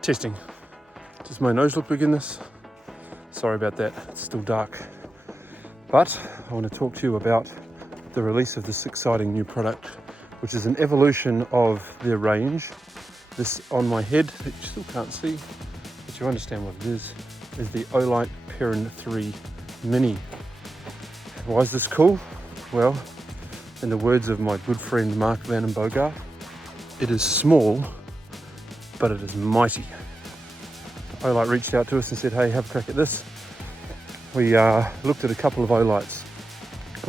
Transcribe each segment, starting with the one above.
Testing. Does my nose look big in this? Sorry about that, it's still dark. But I want to talk to you about the release of this exciting new product, which is an evolution of their range. This on my head, that you still can't see, but you understand what it is the Olight Perrin 3 Mini. Why is this cool? Well, in the words of my good friend Mark Van den Boogaard, it is small, but it is mighty. Olight reached out to us and said, hey, have a crack at this. We looked at a couple of Olights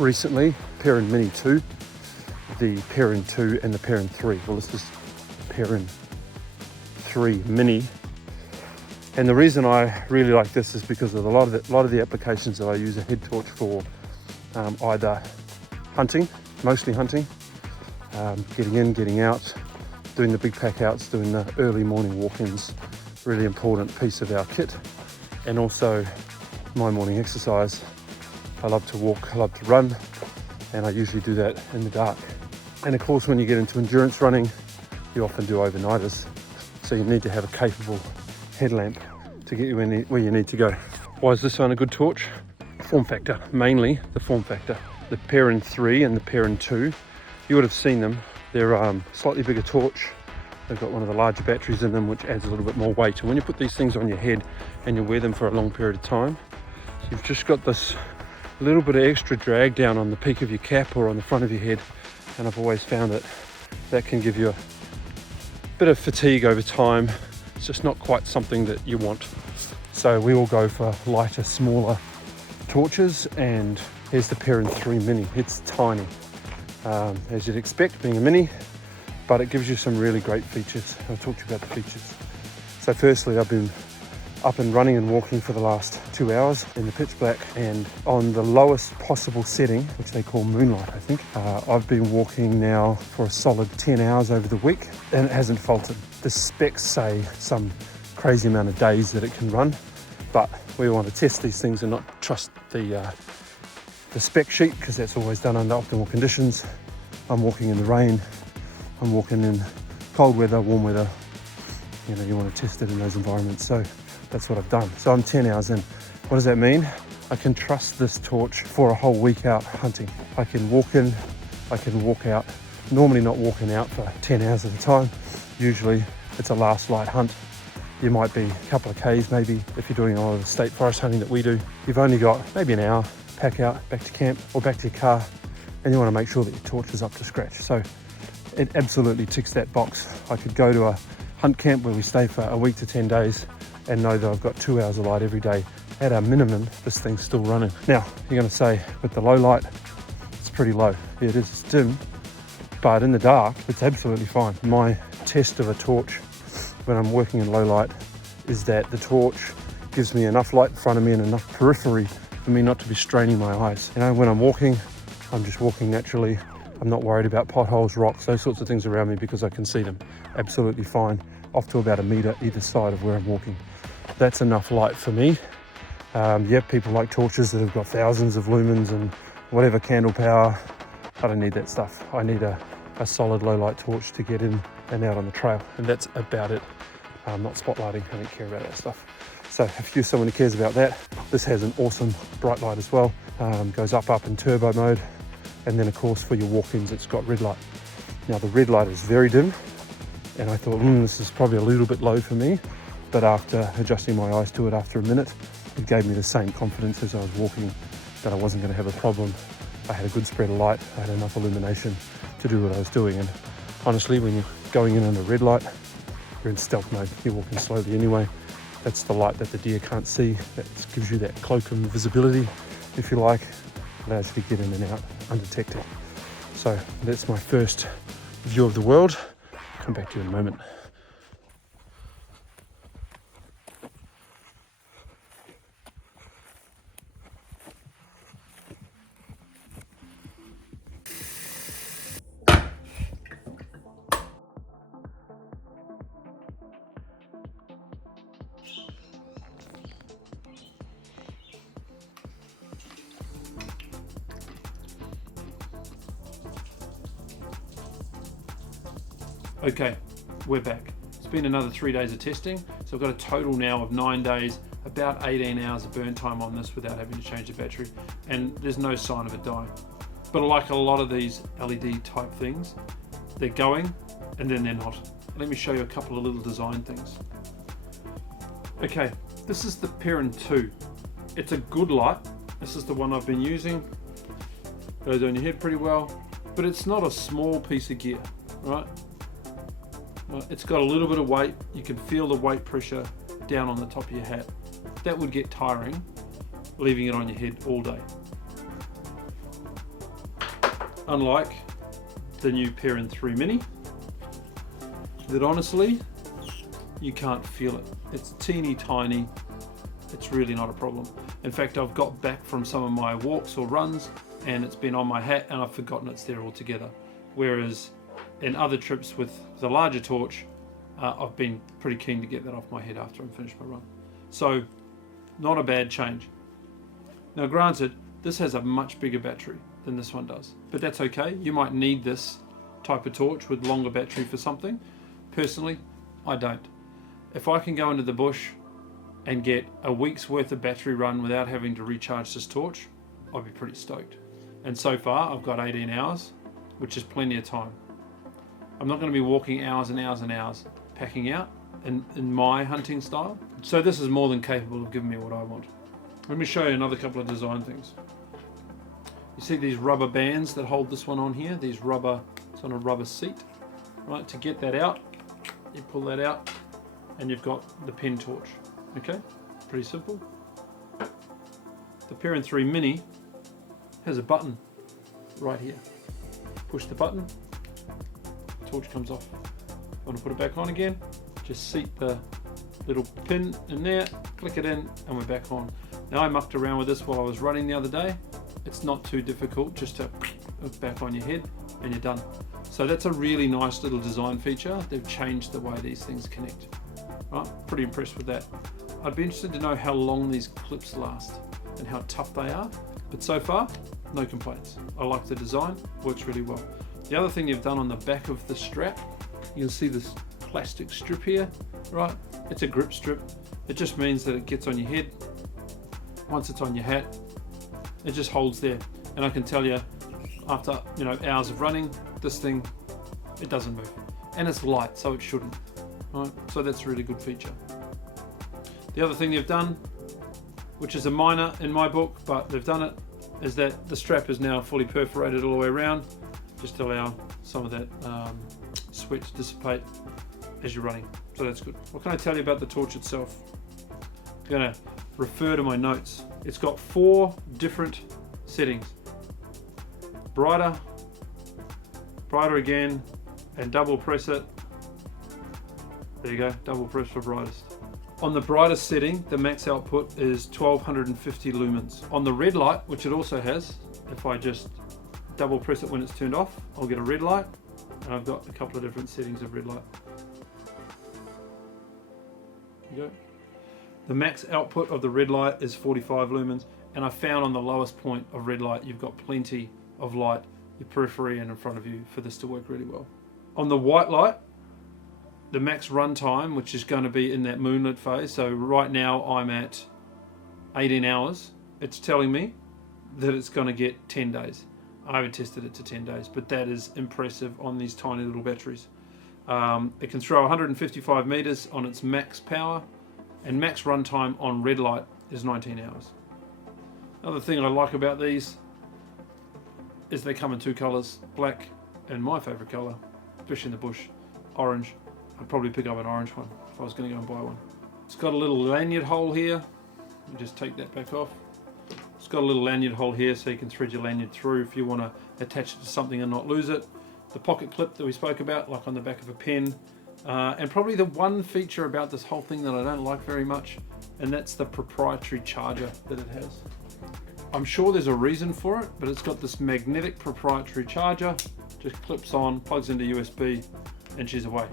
recently, Perrin Mini 2, the Perrin 2 and the Perrin 3. Well, this is Perrin 3 Mini. And the reason I really like this is because of a lot of the applications that I use a head torch for, either hunting, mostly hunting, getting in, getting out, doing the big pack outs, doing the early morning walk-ins, really important piece of our kit, and also my morning exercise. I love to walk, I love to run, and I usually do that in the dark. And of course, when you get into endurance running, you often do overnighters, so you need to have a capable headlamp to get you where you need to go. Why is this one a good torch? Form factor, mainly the form factor. The Perrin 3 and the Perrin 2, you would have seen them. They're slightly bigger torch. They've got one of the larger batteries in them, which adds a little bit more weight. And when you put these things on your head and you wear them for a long period of time, you've just got this little bit of extra drag down on the peak of your cap or on the front of your head. And I've always found that can give you a bit of fatigue over time. It's just not quite something that you want. So we all go for lighter, smaller torches, and here's the Perrin 3 Mini. It's tiny, as you'd expect, being a mini, but it gives you some really great features. I'll talk to you about the features. So firstly, I've been up and running and walking for the last 2 hours in the pitch black, and on the lowest possible setting, which they call moonlight, I think. I've been walking now for a solid 10 hours over the week, and it hasn't faltered. The specs say some crazy amount of days that it can run, but we want to test these things and not trust the spec sheet, because that's always done under optimal conditions. I'm walking in the rain, I'm walking in cold weather, warm weather. You know, you want to test it in those environments. So that's what I've done. So I'm 10 hours in. What does that mean? I can trust this torch for a whole week out hunting. I can walk in, I can walk out. Normally not walking out for 10 hours at a time. Usually it's a last light hunt. You might be a couple of Ks maybe if you're doing a lot of the state forest hunting that we do. You've only got maybe an hour, pack out, back to camp or back to your car, and you want to make sure that your torch is up to scratch. So it absolutely ticks that box. I could go to a hunt camp where we stay for a week to 10 days and know that I've got 2 hours of light every day. At a minimum, this thing's still running. Now, you're going to say, with the low light, it's pretty low. Yeah, it is, it's dim, but in the dark, it's absolutely fine. My test of a torch when I'm working in low light is that the torch gives me enough light in front of me and enough periphery for me not to be straining my eyes. You know, when I'm walking, I'm just walking naturally. I'm not worried about potholes, rocks, those sorts of things around me, because I can see them absolutely fine, off to about a metre either side of where I'm walking. That's enough light for me. People like torches that have got thousands of lumens and whatever candle power. I don't need that stuff. I need a solid low light torch to get in and out on the trail, and that's about it. I'm not spotlighting, I don't care about that stuff. So if you're someone who cares about that, this has an awesome bright light as well. Goes up in turbo mode, and then of course for your walk-ins it's got red light. Now the red light is very dim, and I thought this is probably a little bit low for me, but after adjusting my eyes to it after a minute, it gave me the same confidence as I was walking that I wasn't going to have a problem. I had a good spread of light, I had enough illumination to do what I was doing, and honestly, when you're going in under red light, you're in stealth mode. You're walking slowly anyway. That's the light that the deer can't see. That gives you that cloak of invisibility, if you like. Allows you to get in and out undetected. So that's my first view of the world. I'll come back to you in a moment. Okay, we're back. been another 3 days of testing, so I've got a total now of 9 days, about 18 hours of burn time on this without having to change the battery, and there's no sign of it dying. But like a lot of these LED type things, they're going and then they're not. Let me show you a couple of little design things. Okay, this is the Perrin 2. It's a good light. This is the one I've been using. Goes on your head pretty well, but it's not a small piece of gear, right? It's got a little bit of weight. You can feel the weight pressure down on the top of your hat. That would get tiring, leaving it on your head all day. Unlike the new Perrin 3 Mini, that honestly, you can't feel it. It's teeny tiny. It's really not a problem. In fact, I've got back from some of my walks or runs and it's been on my hat and I've forgotten it's there altogether. Whereas in other trips with the larger torch, I've been pretty keen to get that off my head after I'm finished my run. So, not a bad change. Now granted, this has a much bigger battery than this one does, but that's okay. You might need this type of torch with longer battery for something. Personally, I don't. If I can go into the bush and get a week's worth of battery run without having to recharge this torch, I'll be pretty stoked. And so far, I've got 18 hours, which is plenty of time. I'm not going to be walking hours and hours and hours packing out in my hunting style. So this is more than capable of giving me what I want. Let me show you another couple of design things. You see these rubber bands that hold this one on here? These rubber, it's on a rubber seat. Right, to get that out, you pull that out and you've got the pen torch. Okay, pretty simple. The Perrin 3 Mini has a button right here. Push the button, the torch comes off. Want to put it back on again? Just seat the little pin in there, click it in, and we're back on. Now I mucked around with this while I was running the other day. It's not too difficult, just to back on your head and you're done. So that's a really nice little design feature. They've changed the way these things connect. Right, pretty impressed with that. I'd be interested to know how long these clips last and how tough they are. But so far, no complaints. I like the design, works really well. The other thing you've done on the back of the strap, you'll see this plastic strip here, right? It's a grip strip. It just means that it gets on your head. Once it's on your hat, it just holds there. And I can tell you, after hours of running, this thing, it doesn't move. And it's light, so it shouldn't. Right? So that's a really good feature. The other thing they've done, which is a minor in my book, but they've done it, is that the strap is now fully perforated all the way around, just to allow some of that sweat to dissipate as you're running. So that's good. What can I tell you about the torch itself? I'm going to refer to my notes. It's got 4 different settings. Brighter, brighter again, and double press it. There you go, double press for brightest. On the brightest setting, the max output is 1250 lumens. On the red light, which it also has, if I just double press it when it's turned off, I'll get a red light. And I've got a couple of different settings of red light. There you go. The max output of the red light is 45 lumens, and I found on the lowest point of red light, you've got plenty of light, your periphery and in front of you, for this to work really well. On the white light, the max run time, which is going to be in that moonlit phase, so right now I'm at 18 hours, it's telling me that it's going to get 10 days. I haven't tested it to 10 days, but that is impressive on these tiny little batteries. It can throw 155 meters on its max power, and max run time on red light is 19 hours. Another thing I like about these is they come in 2 colors, black and my favorite color, especially in the bush, orange. I'd probably pick up an orange one if I was going to go and buy one. It's got a little lanyard hole here. Let me just take that back off. It's got a little lanyard hole here so you can thread your lanyard through if you want to attach it to something and not lose it. The pocket clip that we spoke about, like on the back of a pen. And probably the one feature about this whole thing that I don't like very much, and that's the proprietary charger that it has. I'm sure there's a reason for it, but it's got this magnetic proprietary charger, just clips on, plugs into USB, and she's away.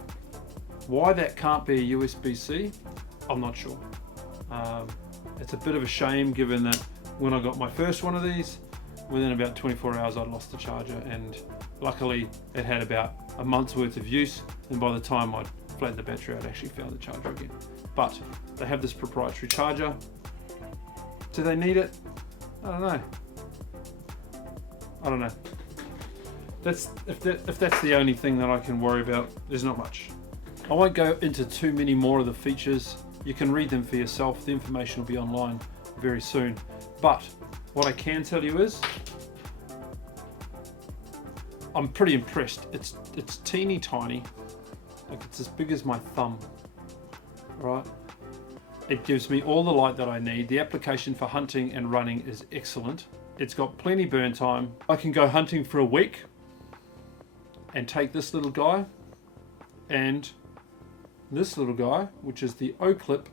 Why that can't be a USB-C, I'm not sure. It's a bit of a shame given that when I got my first one of these, within about 24 hours I'd lost the charger, and luckily it had about a month's worth of use, and by the time I'd flattened the battery out, actually found the charger again. But they have this proprietary charger. Do they need it? I don't know. I don't know. If that's the only thing that I can worry about, there's not much. I won't go into too many more of the features. You can read them for yourself. The information will be online very soon. But what I can tell you is, I'm pretty impressed. It's teeny tiny, like it's as big as my thumb, right? It gives me all the light that I need. The application for hunting and running is excellent. It's got plenty burn time. I can go hunting for a week and take this little guy and this little guy, which is the O-clip.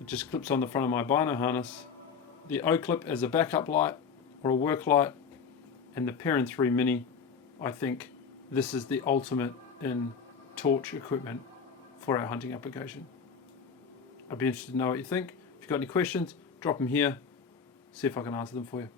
It just clips on the front of my bino harness. The O-clip as a backup light or a work light, and the Perrin 3 Mini. I think this is the ultimate in torch equipment for our hunting application. I'd be interested to know what you think. If you've got any questions, drop them here. See if I can answer them for you.